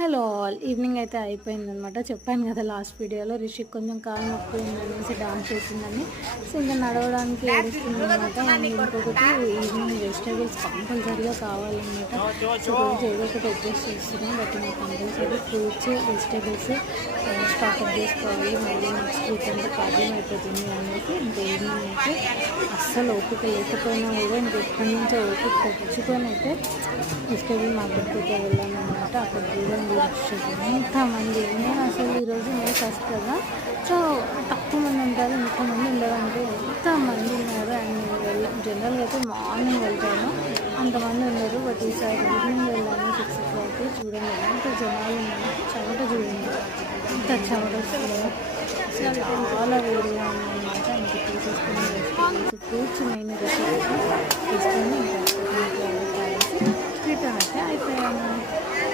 Hello all evening అయితే అయిపోయిందనమాట. చెప్పాను కదా లాస్ట్ వీడియోలో రిషిక్ కొంచెం కాలు నొప్పి ఉందనేసి డాన్స్ చేసిందని. సో ఇంకా నడవడానికి ఏడుస్తుందనమాట. అండ్ ఇంకొకటి ఈవినింగ్ వెజిటేబుల్స్ కంపల్సరీగా కావాలన్నమాట. సో రోజు ఏదో ఒకటి అడ్జస్ట్ చేస్తున్నాం. బట్ నాకు compulsory fruits vegetables stock up చేసుకోవాలి. మళ్ళీ నెక్స్ట్ వీక్ అంతా ప్రాబ్లం అయిపోతుంది అనేసి ఇంకా ఈవినింగ్ అయితే అస్సలు ఓపిక లేకపోయినా కూడా ఇంకెక్కడి నుంచో ఓపిక తెచ్చుకొని అయితే వెజిటేబుల్ మార్కెట్కి అయితే వెళ్ళామన్నమాట. అక్కడ చూడండి ఎంతమంది. నేను అసలు ఈరోజు మే ఫస్ట్ కదా, సో తక్కువ మంది ఉంటారు, ఇంతమంది ఉండరంటే ఎంతమంది ఉన్నారు. అండ్ నేను జనరల్గా అయితే మార్నింగ్ వెళ్తాను, అంతమంది ఉండరు. బట్ ఈసారి ఈవినింగ్ వెళ్ళాను 6 o'clock. చూడండి ఎంత జనాలు ఉన్నారు. చెమట చూడండి ఎంత చెమట వస్తుందో. అసలు చాలా వేడిగా ఉందన్నమాట. ఇంక తీసేసుకుని వెజిటేబుల్స్ ఫ్రూట్స్ మెయిన్ తీసుకొని రిటర్న్ అయితే అయిపోయాను.